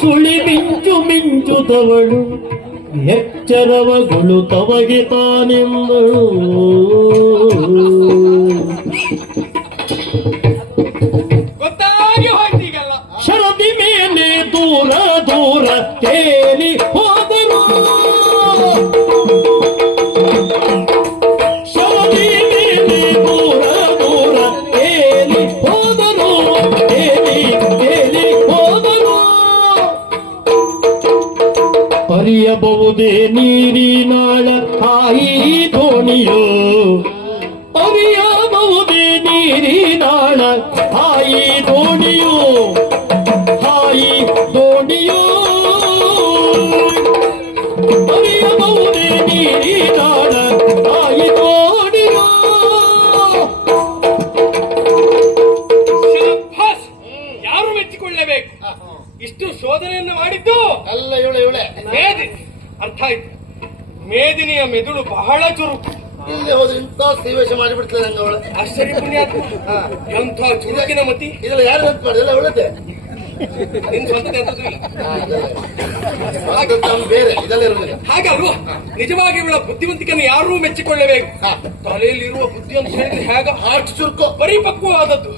ಸುಳಿ ಮಿಂಚು ಮಿಂಚುತವಳು ಎಚ್ಚರವಗಳು ತಮಗೆ ತಾನೆಂದಳು. ಗೊತ್ತಾಗಿ ಹೋಯ್ತೀಗಲ್ಲ. ಶರದಿ ಮೇಲೆ ದೂರ ದೂರ ತೇಲಿ ಹೋದನು. ಶರದಿ ಮೇಲೆ ದೂರ ದೂರ ತೇಲಿ ಹೋದನು. ತೇಲಿ ಹೋದನು. ಅರಿಯಬಹುದೇ ನೀರಿನಾಳ ಹಾಯಿ ದೋಣಿಯೋ. ಅರಿಯಬಹುದೇ ನೀರಿನಾಳ ಹಾಯಿ ದೋಣಿಯೋ. ಹಾಯಿ ದೋಣಿಯೋ. ಅರಿಯಬಹುದೇ ನೀರಿನಾಳ ಹಾಯಿ ದೋಣಿಯೋ. ಯಾರು ಮೆಚ್ಚಿಕೊಳ್ಳಬೇಕು. ಇಷ್ಟು ಶೋಧನೆಯನ್ನು ಮಾಡಿದ್ದು ಅಲ್ಲ ಇವಳೆ ಮೇದಿನಿ. ಅರ್ಥ ಆಯ್ತು. ಮೇದಿನಿಯ ಮೆದುಳು ಬಹಳ ಚುರುಕು. ಇಲ್ಲಿ ಹೋದ್ರೆ ಇಂಥ ಸೀವೇಶ ಮಾಡಿಬಿಡ್ತದೆ ನಂಗೆ ಅವಳು. ಆಶ್ಚರ್ಯ ಪುಣ್ಯಾತ್ಮ. ಎಂಥ ಚುರುಕಿನ ಮತಿ. ಇದೆಲ್ಲ ಯಾರು ಅಂತ ಮಾಡಿದಲ್ಲ ಅವಳದ್ದೆ. ನಿನ್ ಸ್ವಂತದ ಎಂತದೂ ಇಲ್ಲ. ಬೇರೆ ಇದೆಲ್ಲ ಇರುವುದಿಲ್ಲ. ಹಾಗಲ್ವಾ? ನಿಜವಾಗಿ ಇವಳ ಬುದ್ಧಿವಂತಿಕೆಯನ್ನು ಯಾರೂ ಮೆಚ್ಚಿಕೊಳ್ಳಬೇಕು. ತಲೆಯಲ್ಲಿರುವ ಬುದ್ಧಿ ಅಂತ ಹೇಳಿದ್ರೆ ಹೇಗ? ಹಾರ್ಟ್ ಚುರುಕು, ಪರಿಪಕ್ವವಾದದ್ದು.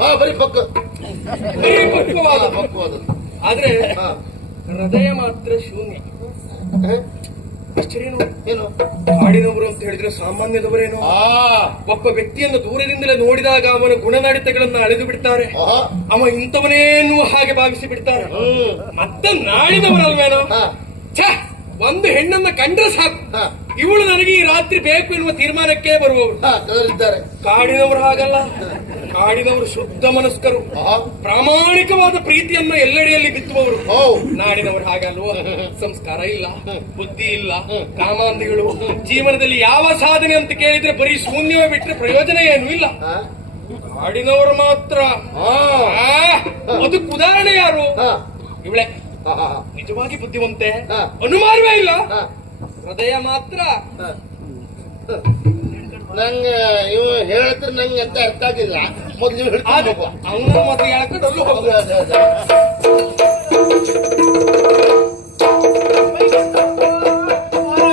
ಪರಿಪಕ್ವವಾದದ್ದು. ಆದ್ರೆ ಹೃದಯ ಮಾತ್ರ ಶೂನ್ಯ. ಆಶ್ಚರ್ಯ ಏನು? ಕಾಡಿನವರು ಅಂತ ಹೇಳಿದ್ರೆ ಸಾಮಾನ್ಯದವರೇನೋ. ಒಬ್ಬ ವ್ಯಕ್ತಿಯನ್ನು ದೂರದಿಂದಲೇ ನೋಡಿದಾಗ ಅವನ ಗುಣನಡತೆಗಳನ್ನು ಅಳೆದು ಬಿಡ್ತಾರೆ. ಅವ ಇಂಥವನೇ ಎನ್ನುವ ಹಾಗೆ ಭಾವಿಸಿ ಬಿಡ್ತಾರೆ. ಮತ್ತೆ ನಾಡಿನವರಲ್ವೇನೋ. ಒಂದು ಹೆಣ್ಣನ್ನ ಕಂಡ್ರೆ ಸಾಕು, ಇವಳು ನನಗೆ ಈ ರಾತ್ರಿ ಬೇಕು ಎನ್ನುವ ತೀರ್ಮಾನಕ್ಕೆ ಬರುವವರು. ಕಾಡಿನವರು ಹಾಗಲ್ಲ. ಕಾಡಿನವರು ಶುದ್ಧ ಮನಸ್ಕರು, ಪ್ರಾಮಾಣಿಕವಾದ ಪ್ರೀತಿಯನ್ನು ಎಲ್ಲೆಡೆಯಲ್ಲಿ ಬಿತ್ತುವವರು. ನಾಡಿನವರು ಹಾಗಲ್ವ? ಸಂಸ್ಕಾರ ಇಲ್ಲ, ಬುದ್ಧಿ ಇಲ್ಲ, ಕಾಮಾಂಧಿಗಳು. ಜೀವನದಲ್ಲಿ ಯಾವ ಸಾಧನೆ ಅಂತ ಕೇಳಿದ್ರೆ ಬರೀ ಶೂನ್ಯವೇ ಬಿಟ್ಟರೆ ಪ್ರಯೋಜನ ಏನೂ ಇಲ್ಲ. ಕಾಡಿನವರು ಮಾತ್ರ. ಅದಕ್ಕೆ ಉದಾಹರಣೆ ಯಾರು? ಇವಳೆ ನಿಜವಾಗಿ ಬುದ್ಧಿವಂತೆ, ಅನುಮಾನವೇ ಇಲ್ಲ. ಹೃದಯ ಮಾತ್ರ. ನಂಗೆ ಇವು ಹೇಳಿದ್ರೆ ನಂಗೆ ಎಂತ ಅರ್ಥ ಆಗಿಲ್ಲ. ಮೊದಲು ಹೇಳ್ಬೇಕು ಅವನು ಮತ್ತೆ ಹೇಳ್ಕೊಂಡು ಅಲ್ಲೂ ಹೋಗ.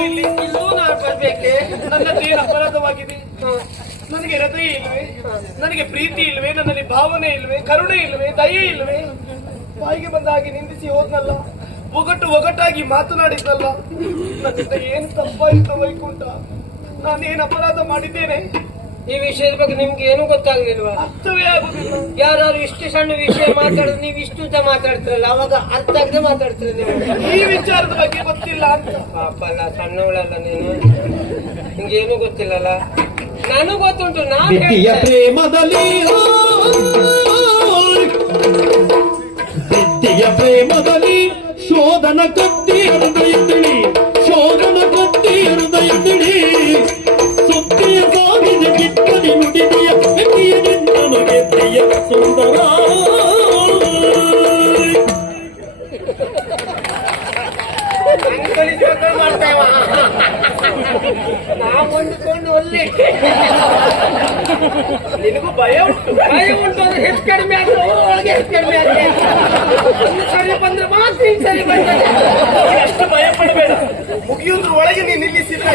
ಇಲ್ಲಿ ಇಲ್ಲೂ ನಾನು ಬರ್ಬೇಕೆ? ನನ್ನದೇನು ಅಪರಾಧವಾಗಿದೆ? ನನಗೆ ಹೃದಯ ಇಲ್ವೇ? ನನಗೆ ಪ್ರೀತಿ ಇಲ್ವೇ? ನನ್ನಲ್ಲಿ ಭಾವನೆ ಇಲ್ವೇ? ಕರುಣೆ ಇಲ್ವೇ? ದಯೆ ಇಲ್ವೇ? ಬಾಯಿಗೆ ಬಂದ ಹಾಗೆ ನಿಂದಿಸಿ ಹೋದ್ನಲ್ಲ, ಒಗಟಾಗಿ ಮಾತನಾಡಿದ್ನಲ್ಲ. ನನ್ನಿಂದ ಏನು ತಪ್ಪಾಯಿತು ವೈಕುಂಠ? ನಾನೇನು ಅಪರಾಧ ಮಾಡಿದ್ದೇನೆ? ಈ ವಿಷಯದ ಬಗ್ಗೆ ನಿಮ್ಗೆ ಏನೂ ಗೊತ್ತಾಗ್ಲಿಲ್ವಾ? ಅರ್ಥವೇ ಆಗುದಿಲ್ಲ. ಯಾರು ಇಷ್ಟು ಸಣ್ಣ ವಿಷಯ ಮಾತಾಡೋದು ನೀವು ಇಷ್ಟು ಉದ್ದ ಮಾತಾಡ್ತಿರಲ್ಲ, ಅವಾಗ ಅರ್ಥ ಆಗದೆ ಮಾತಾಡ್ತೀರ ನೀವು. ಈ ವಿಚಾರದ ಬಗ್ಗೆ ಗೊತ್ತಿಲ್ಲ ಅಂತ. ಪಾಪ ಅಲ್ಲ, ಸಣ್ಣವಳಲ್ಲ ನೀನು, ನಿಂಗೇನು ಗೊತ್ತಿಲ್ಲಲ್ಲ. ನನಗೂ ಗೊತ್ತುಂಟು. ಪ್ರೇಮದಲ್ಲಿ ವಿದ್ಯೆಯ ಪ್ರೇಮದಲ್ಲಿ ಶೋಧನ ಕತ್ತಿ ಹೃದಯದಲ್ಲಿ, ಶೋಧನ ಕತ್ತಿ ಹೃದಯದಲ್ಲಿ. ಸುದ್ದಿಯ ಸಾವಿನ ಕಿತ್ತಲಿ ನುಡಿದೆಯ ವ್ಯಕ್ತಿಯ ನಿನ್ನನು ಗೆದ್ದೆಯ ಸುಂದರ. ಮಾಡ್ತೇವ ನಾವು ಹೊಂದಿಕೊಂಡು ಒಳ್ಳೆ. ನಿನಗೂ ಭಯ ಉಂಟು. ಅದು ಹೆಚ್ಚು ಕಡಿಮೆ ಆದ್ರೆ ಒಳಗೆ ಹೆಚ್ಚು ಕಡಿಮೆ ಆದ್ರೆ ಒಂದು ಸರಿ ಬಂದ್ರೆ ಮಾತ್ರ ಈ ಸರಿ ಬಂದರೆ ಅಷ್ಟು ಭಯ ಪಡಬೇಡ. ಮುಗಿಯುದ್ರ ಒಳಗೆ ನೀ ನಿಲ್ಲಿಸಿದ್ರೆ,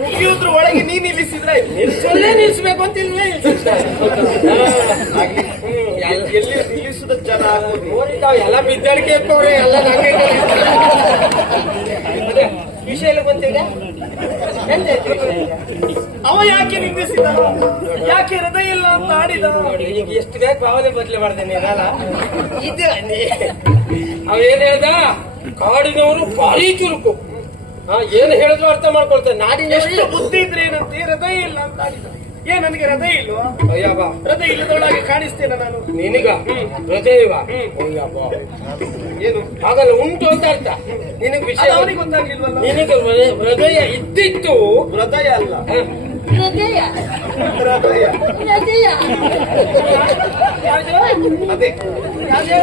ಮುಗಿಯುದ್ರ ಒಳಗೆ ನೀ ನಿಲ್ಲಿಸಿದ್ರೆ ಸೊಳ್ಳೆ ನಿಲ್ಲಿಸ್ಬೇಕು ಅಂತಿಲ್ವೇ? ಎಲ್ಲಿ ನಿಲ್ಲಿಸುದ ಜನ ನೋಡಿದ್ದಾವ ಎಲ್ಲ ಬಿದ್ದಡಿಕೆ ಇರ್ತವ್ರೆ, ಎಲ್ಲ ನಂಗೆ ವಿಷಯ ಎಲ್ಲ ಗೊತ್ತಿದೆ. ಅವ ಯಾಕೆ ನಿಂದಿಸಿದ? ಯಾಕೆ ಹೃದಯ ಇಲ್ಲ ಅಂತ ಆಡಿದ? ನೋಡಿ, ಈಗ ಎಷ್ಟು ಬೇಗ ಭಾವನೆ ಬದಲು ಮಾಡ್ತೇನೆ ಅಲ್ಲ. ಅವೇನ್ ಹೇಳ್ದ? ಕಾಡಿನವರು ಭಾರಿ ಚುರುಕು, ಏನು ಹೇಳಿದ್ರು ಅರ್ಥ ಮಾಡ್ಕೊಳ್ತಾರೆ. ನಾಡಿನ ಎಷ್ಟು ಬುದ್ಧಿ ಇದ್ರೆ ಏನಂತೆ? ಹೃದಯ ಇಲ್ಲ ಅಂತ ಆಡಿದ. ನನಗೆ ಹೃದಯ ಇಲ್ವಾ? ಅಯ್ಯಬ್ಬ, ಹೃದಯ ಇಲ್ಲದೊಳಗೆ ಕಾಣಿಸ್ತೇನೆ ನಾನು. ನಿನಗ ಹೃದಯ ಇಲ್ವಾ? ಏನು ಹಾಗಲ್ಲ, ಉಂಟು ಅಂತ ಅರ್ಥ. ನಿನಗೆ ವಿಷಯ ಅವನಿಗೆ ಗೊತ್ತಾಗ್ಲಿಲ್ವಲ್ಲ. ನಿನಗೆ ಹೃದಯ ಇದ್ದಿತ್ತು. ಹೃದಯ ಅಲ್ಲ, ಹೃದಯ ಹೃದಯ ಅದೇ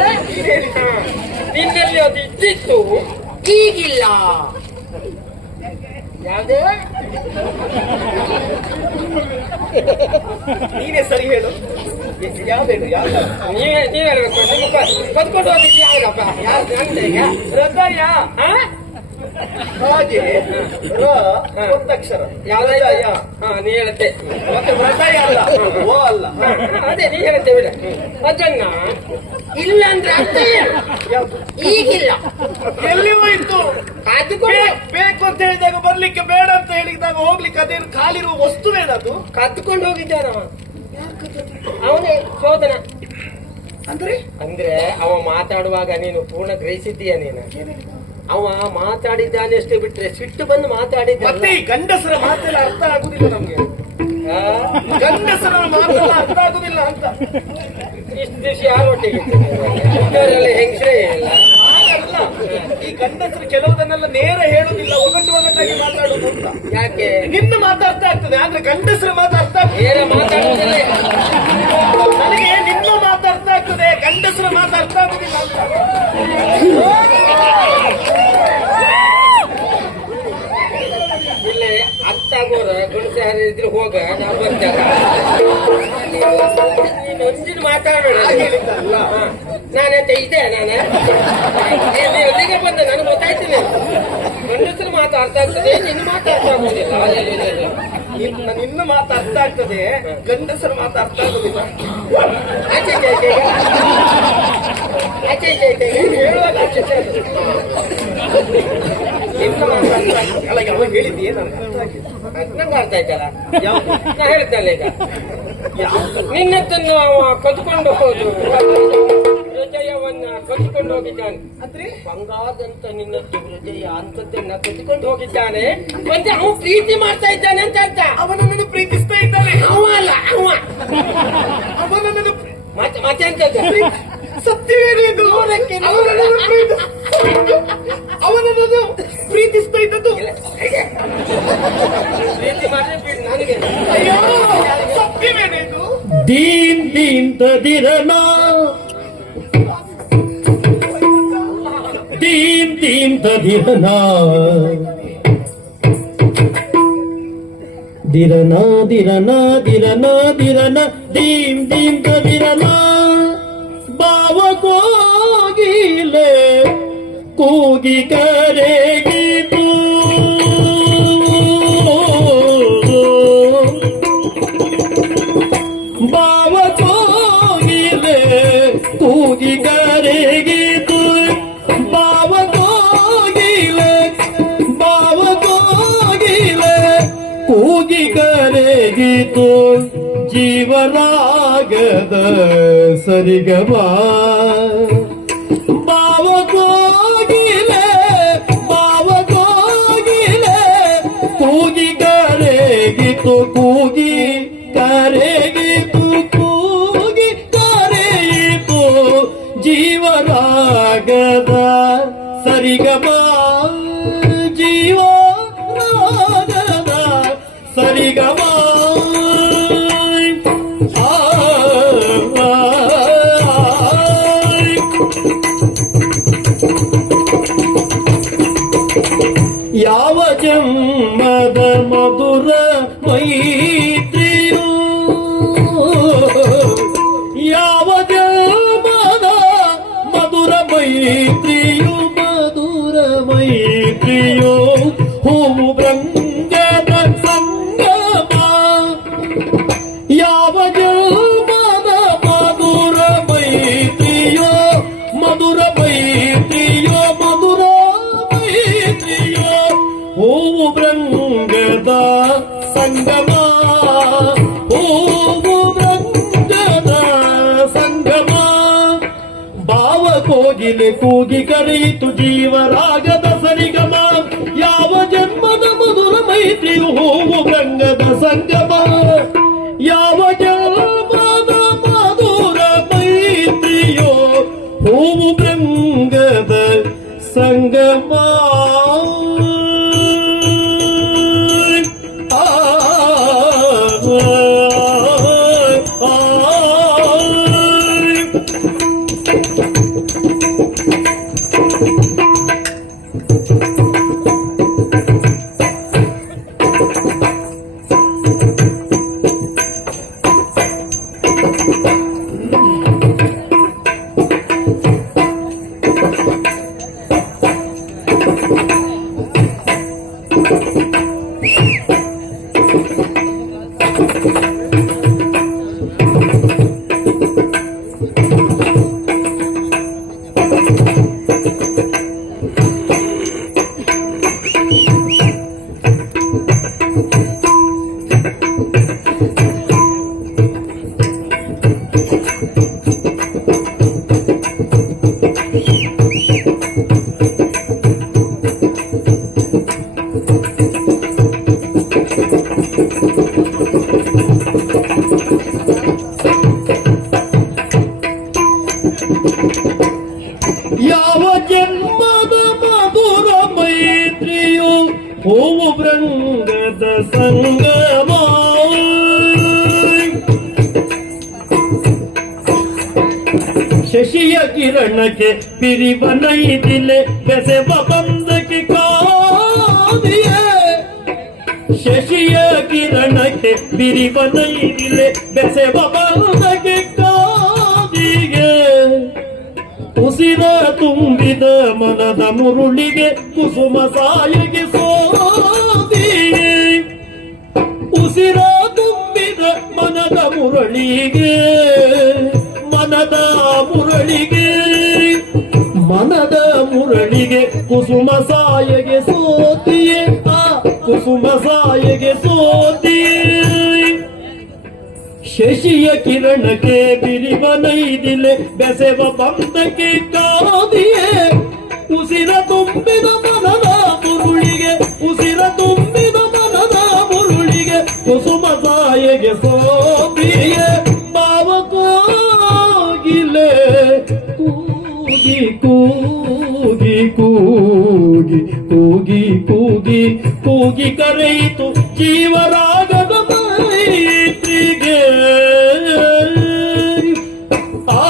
ನಿನ್ನಲ್ಲಿ ಅದು ಇದ್ದಿತ್ತು, ಈಗಿಲ್ಲ. ಯಾವ್ದೇ ನೀನೇ ಸರಿ ಹೇಳು, ಯಾವ್ದೇನು ಯಾವ್ದು? ನೀವೇ ಹೇಳ್ಬೇಕು. ನಿಮ್ಮ ಕದ್ಕೊಂಡು ಹೋಗಿದ್ದು ಯಾವಾಗಪ್ಪ? ಯಾವ್ದು ನಂದೆ ಈಗ? ಹೃದಯ ಹಾ? ಹಾಗೆ ಒತ್ತಕ್ಷರ ಯಾವ್ದಯ್ಯ? ಹಾ, ನೀ ಹೇಳುತ್ತೆ. ಮತ್ತೆ ಹೃದಯ ಅಲ್ಲ, ಓ ಅಲ್ಲ. ಅದೇ ನೀ ಹೇಳುತ್ತೆ ಬಿಡ. ಅದನ್ನ ಇಲ್ಲ ಅಂದ್ರೆ ಅರ್ಥ ಏನು? ಯಾವ್ದು? ಈಗಿಲ್ಲ. ಎಲ್ಲಿ ಹೋಯ್ತು? ಕದ್ಕೊಂಡು ಬೇಕು ಅಂತ ಹೇಳಿದಾಗ ಬರ್ಲಿಕ್ಕೆ, ಬೇಡ ಅಂತ ಹೇಳಿದಾಗ ಹೋಗ್ಲಿಕ್ಕೆ, ಅದೇನು ಖಾಲಿರುವ ವಸ್ತುವೇನದು? ಕದ್ಕೊಂಡು ಹೋಗಿದ್ದಾನವ. ಅವನೇ ಶೋಧನ ಅಂದ್ರೆ ಅಂದ್ರೆ ಅವ ಮಾತಾಡುವಾಗ ನೀನು ಪೂರ್ಣ ಗ್ರಹಿಸಿದ್ದೀಯ ನೀನು. ಅವ ಮಾತಾಡಿದ್ದಾನೆ ಅಷ್ಟೇ ಬಿಟ್ರೆ ಸಿಟ್ಟು ಬಂದು ಮಾತಾಡಿದ್ದ. ಮತ್ತೆ ಈ ಗಂಡಸರ ಮಾತೆಲ್ಲ ಅರ್ಥ ಆಗುದಿಲ್ಲ ನಮ್ಗೆ. ಗಂಡಸರ ಮಾತೆಲ್ಲ ಅರ್ಥ ಆಗುದಿಲ್ಲ ಅಂತ. ಇಷ್ಟು ದಿವಸ ಯಾರೊಟ್ಟಿಗೆ ಹೆಂಗಸರೇ ಇಲ್ಲ. ಹಾಗಲ್ಲ, ಈ ಗಂಡಸರು ಕೆಲವುದನ್ನೆಲ್ಲ ನೇರ ಹೇಳುದಿಲ್ಲ, ಒಗಟಾಗಿ ಮಾತಾಡುದು ಅಂತ. ಯಾಕೆ? ನಿನ್ನ ಮಾತು ಅರ್ಥ ಆಗ್ತದೆ, ಆದ್ರೆ ಗಂಡಸರ ಮಾತು ಅರ್ಥ ಆಗ್ತದೆ. ಬೇರೆ ಮಾತಾಡುವುದಿಲ್ಲ. ನನಗೆ ನಿನ್ನ ಮಾತು ಅರ್ಥ ಆಗ್ತದೆ, ಗಂಡಸರ ಮಾತು ಅರ್ಥ ಆಗುದಿಲ್ಲ ಅಂತ. ಇಲ್ಲಿ ಅರ್ಥ ಆಗೋರ ಗಂಡಸ ಯಾರು ಇದ್ರೆ ಹೋಗ, ನಾವು ಬರ್ತೇವೆ. ನೀನು ಒಂದಿನ ಮಾತಾಡೋಣ. ನಾನಂತ ಇದೆ ನಾನು ಎಲ್ಲಿಗೆ ಬಂದೆ ನನಗೆ ಗೊತ್ತಾಯ್ತೀನಿ. ಗಂಡಸರು ಮಾತು ಅರ್ಥ ಆಗ್ತದೆ, ನಿನ್ನ ಮಾತು ಅರ್ಥ ಆಗೋದಿಲ್ಲ. ನಿನ್ನ ಮಾತು ಅರ್ಥ ಆಗ್ತದೆ, ಗಂಡಸರ ಮಾತು ಅರ್ಥ ಆಗುದಿಲ್ಲ. ಆಚೆ ಈಚೆ ಆಚೆ ಈಗ. ಆಚೆ ಈಚೆ ಆಚೆ ಈಗ. ಹೇಳುವಾಗ ಆಚೆ ಈಚೆ ಅದು. ನಿನ್ನ ಮಾತು ಅರ್ಥ ಆಗ್ತದೆ. ಅಲ್ಲ, ಯಾವಾಗ ಹೇಳಿದ್ದೀಯ ನನಗೆ ಅರ್ಥ ಆಗಿದೆ. ನಂಗೆ ಅರ್ಥ ಆಯ್ತಲ್ಲ. ಯಾವುದು? ನಾ ಹೇಳ್ತಲ್ಲ ಈಗ. ಯಾವುದು? ನಿನ್ನತ್ತನ್ನು ಅವ ಕದ್ಕೊಂಡು ಹೋದು ಹೃದಯವನ್ನ ಕದ್ಕೊಂಡು ಹೋಗಿದ್ದಾನೆ. ಅಂದ್ರೆ ಬಂಗಾದಂತ ನಿನ್ನದ್ದು ಹೃದಯ ಅಂತದ್ದನ್ನ ಕದ್ಕೊಂಡು ಹೋಗಿದ್ದಾನೆ. ಮತ್ತೆ ಅವನು ಪ್ರೀತಿ ಮಾಡ್ತಾ ಇದ್ದಾನೆ ಅಂತ ಅರ್ಥ. ಅವನನ್ನು ಪ್ರೀತಿಸ್ತಾ ಇದ್ದಾನೆ. ಅವ ಅಲ್ಲ, ಅವ. ಅವನನ್ನು ಮತ್ತೆ ಎಂತದ್ದು? ಸತ್ಯವೇನು? ಅವನನ್ನು ಪ್ರೀತಿಸ್ತಾ ಇದ್ದದ್ದು. ಪ್ರೀತಿ ಮಾಡಿದ್ರೆ ನನಗೆ ಅಯ್ಯೋ, ಸತ್ಯವೇನು? ದೀನ್ ದೀನ್ ತದಿರನ ದೀನ್ ದೀನ್ ತದಿರನ ದಿರನ ದಿರನ ದಿರನ ದಿರನ ದೀನ್ ದೀನ್ ತದಿರನ ಬಾವ ಕೋಗಿಲೆ ಕೂಗಿ ಕರೆಗಿತು ಬಾವ ಕೋಗಿಲೆ ಕೂಗಿ ಕರೆಗಿತು ಬಾವ ಕೋಗಿಲೆ ಕೂಗಿ ಕರೆಗಿತು ಜೀವರಾಗದ ಸರಿಗಮ ಬಾವ ಕೋಗಿಲೆ ಕೂಗಿ ಕರೆಗಿತು ಕೂಗಿ ಕರೆಗಿತು ಜೀವರಾಗದ ಸರಿಗಮ ಜೀವರಾಗದ ಸರಿಗಮ ಯಾವ ಜನ್ಮದ ಮಧುರ ಮೈತ್ರಿಯು ಯಾವ ಜನ್ಮದ ಮಧುರ ಮೈತ್ರಿಯು ಹೂವು ಭೃಂಗದ ಸಂಗಮ ಯಾವ ಜನ್ಮದ ಮಧುರ ಮೈತ್ರಿಯೋ ಹೂವು ಭೃಂಗದ ಸಂಗಮ ಭಾವ ಕೋಗಿಲೆ ಕೂಗಿ ಕರೆಯಿತು ಜೀವರಾಗದ ಸರಿಗಮ ಯಾವ ಜನ್ಮದ ಮಧುರ ಮೈತ್ರಿಯು ಹೂವು ಭೃಂಗದ ಸಂಗಮ ಯಾವ ಜನ್ಮದ ಮಧುರ ಮೈತ್ರಿಯೋ ಹೂವು ಭೃಂಗದ ಸಂಗಮ ಯಾವ ಜನ್ಮದ ಮಧುರ ಮೈತ್ರಿಯು ಹೂವು ಭೃಂಗದ ಸಂಗಮ ಶಶಿಯ ಕಿರಣಕ್ಕೆ ಪಿರಿವನೈದಿಲೆ ಬೆಸೆವ ಬಂದಕ್ಕೆ ಕಾದಿಯೇ ಶಶಿಯ ಕಿರಣಕ್ಕೆ ಪಿರಿವನೈದಿಲೆ ಬೆಸೆವ ಬಂದಕ್ಕೆ ಕಾದಿಗೆ ಉಸಿರ ತುಂಬಿದ ಮನದ ಮುರುಳಿಗೆ ಕುಸುಮ ಸಾಯಿಗೆ ಸೋದಿಗೆ ಉಸಿರ ತುಂಬಿದ ಮನದ ಮುರಳಿಗೆ ಮನದ ಮುರಳಿಗೆ ಕುಸುಮ ಸಾಯಿಗೆ ಸೋತಿಯೇ ಆ ಕುಸುಮ ಸಾಯಿಗೆ ಸೋತಿಯೇ ಶಶಿಯ ಕಿರಣಕ್ಕೆ ಬಿರಿವನೈದಿಲೆ ಬೆಸೆವ ಬಂದಕ್ಕೆ ಕಾದಿಯೇ ಉಸಿರ ತುಂಬಿದ ಮನದ ಮುರುಳಿಗೆ ಉಸಿರ ತುಂಬಿದ ಮನದ ಮುರುಳಿಗೆ ಕುಸುಮ ಸಾಯಿಗೆ ಸೋತಿಯೇ ಭಾವ ಕೋಗಿಲೆ ಕೂಗಿ ಕೂಗಿ ಕೂಗಿ ಕೂಗಿ ಕೂಗಿ ಕೂಗಿ ಕರೆಯಿತು ಜೀವರಾಗದ ಮೈತ್ರಿಗೆ ಆ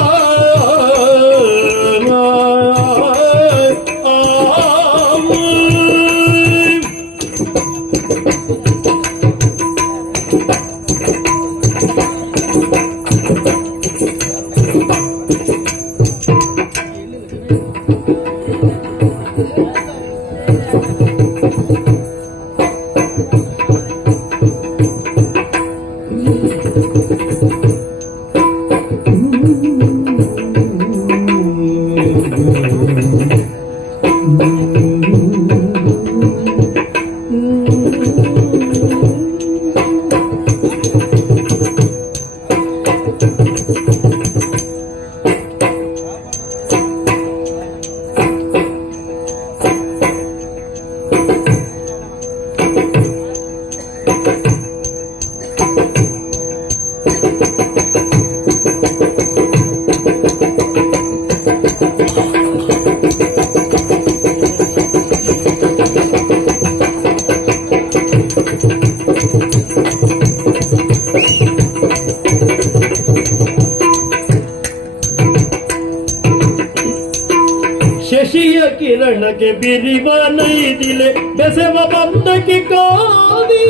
ಶಶಿಯ ಕಿರಣಕ್ಕೆ ಬಿರಿವನೈದಿಲೆ ಬೆಸೆವ ಬಂದಕ್ಕೆ ಕಾದಿ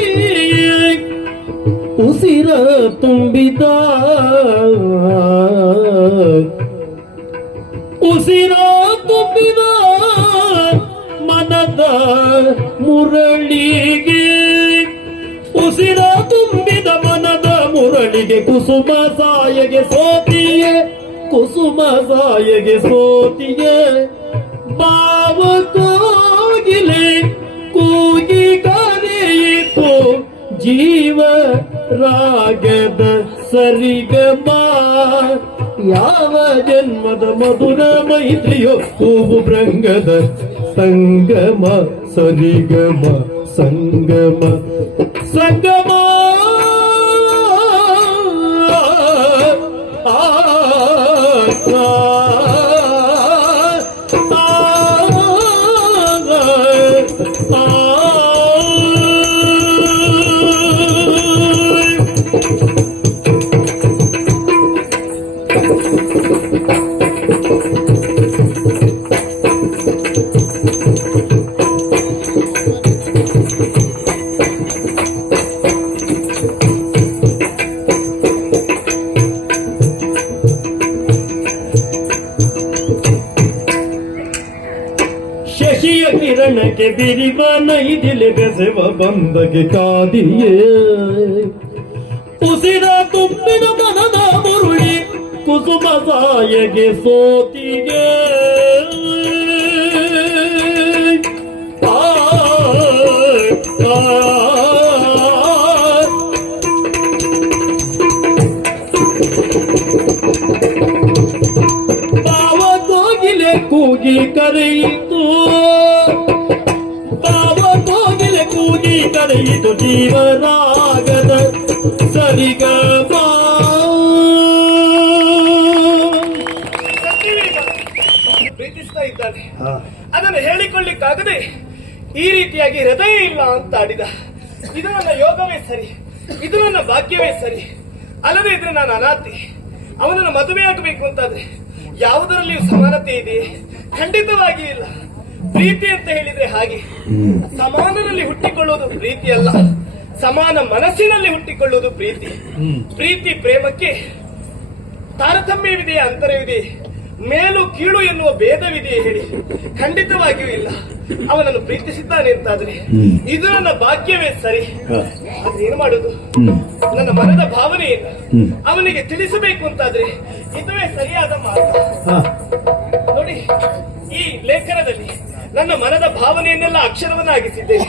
ಉಸಿರ ತುಂಬಿದ ಮನದ ಮುರಳಿಗೆ ಉಸಿರ ತುಂಬಿದ ಮನದ ಮುರಳಿಗೆ ಕುಸುಮ ಸಾಯಿಗೆ ಸೋತಿಯೇ ಕುಸುಮ ಸಾಯಿಗೆ ಸೋತಿಯೇ ಭಾವ ಕೋಗಿಲೆ ಕೂಗಿ ಕರೆಯಿತು ಜೀವ ರಾಗದ ಸರಿಗಮ ಯಾವ ಜನ್ಮದ ಮಧುರ ಮೈತ್ರಿಯೋ ಹೂವು ಭೃಂಗದ ಸಂಗಮ ಸರಿಗಮ ಸಂಗಮ ಸಂಗಮ ಶಶಿಯ ಕಿರಣಕ್ಕೆ ಬಿರಿವನೈದಿಲೆ ಬೆಸೆವ ಬಂದಗೆ ಕಾದಿಯೇ ಉಸಿರ ತುಂಬಿದ ಮನದ ಮುರುಳಿ ಕುಸುಮ ಸಾಯಿಗೆ ಸೋತಿಗೆ ಭಾವ ಕೋಗಿಲೆ ಕೂಗಿ ಕರೆಯಿತು ಭಾವ ಕೋಗಿಲೆ ಕೂಗಿ ಕರೆಯಿತು ಜೀವರಾಗದ ಸರಿಗಮ ಪ್ರೀತಿಸ್ತಾ ಇದ್ದಾನೆ. ಅದನ್ನು ಹೇಳಿಕೊಳ್ಳಿಕ್ಕಾಗದೆ ಈ ರೀತಿಯಾಗಿ ಹೃದಯ ಇಲ್ಲ ಅಂತ ಆಡಿದ. ಇದು ನನ್ನ ಯೋಗವೇ ಸರಿ, ಇದು ನನ್ನ ಭಾಗ್ಯವೇ ಸರಿ. ಅಲ್ಲದೆ ಇದ್ರೆ ನಾನು ಅನಾಥಿ. ಅವನನ್ನು ಮದುವೆಯಾಗಬೇಕು ಅಂತಾದ್ರೆ ಯಾವುದರಲ್ಲಿಯೂ ಸಮಾನತೆ ಇದೆ? ಖಂಡಿತವಾಗಿ ಇಲ್ಲ. ಪ್ರೀತಿ ಅಂತ ಹೇಳಿದ್ರೆ ಹಾಗೆ ಸಮಾನರಲ್ಲಿ ಹುಟ್ಟಿಕೊಳ್ಳುವುದು ಪ್ರೀತಿ ಅಲ್ಲ, ಸಮಾನ ಮನಸ್ಸಿನಲ್ಲಿ ಹುಟ್ಟಿಕೊಳ್ಳುವುದು ಪ್ರೀತಿ. ಪ್ರೀತಿ ಪ್ರೇಮಕ್ಕೆ ತಾರತಮ್ಯವಿದೆಯೇ, ಅಂತರವಿದೆ, ಮೇಲು ಕೀಳು ಎನ್ನುವ ಭೇದವಿದೆಯೇ ಹೇಳಿ? ಖಂಡಿತವಾಗಿಯೂ ಇಲ್ಲ. ಅವನನ್ನು ಪ್ರೀತಿಸಿದ್ದಾನೆ ಅಂತಾದ್ರೆ ಇದು ನನ್ನ ಭಾಗ್ಯವೇ ಸರಿ. ಅದೇನು ಮಾಡುದು? ನನ್ನ ಮನದ ಭಾವನೆಯನ್ನು ಅವನಿಗೆ ತಿಳಿಸಬೇಕು ಅಂತಾದ್ರೆ ಇದುವೇ ಸರಿಯಾದ ಮಾರ್ಗ. ನೋಡಿ, ಈ ಲೇಖನದಲ್ಲಿ ನನ್ನ ಮನದ ಭಾವನೆಯನ್ನೆಲ್ಲ ಅಕ್ಷರವನ್ನಾಗಿಸಿದ್ದೇನೆ.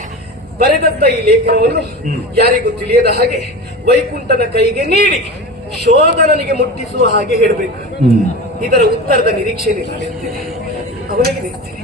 ಬರೆದಂತ ಈ ಲೇಖನವನ್ನು ಯಾರಿಗೂ ತಿಳಿಯದ ಹಾಗೆ ವೈಕುಂಠನ ಕೈಗೆ ನೀಡಿ ಶೋಧನನಿಗೆ ಮುಟ್ಟಿಸುವ ಹಾಗೆ ಹೇಳಬೇಕು. ಇದರ ಉತ್ತರದ ನಿರೀಕ್ಷೆ ಅವನಿಗೆ ನೀಡ್ತೇನೆ.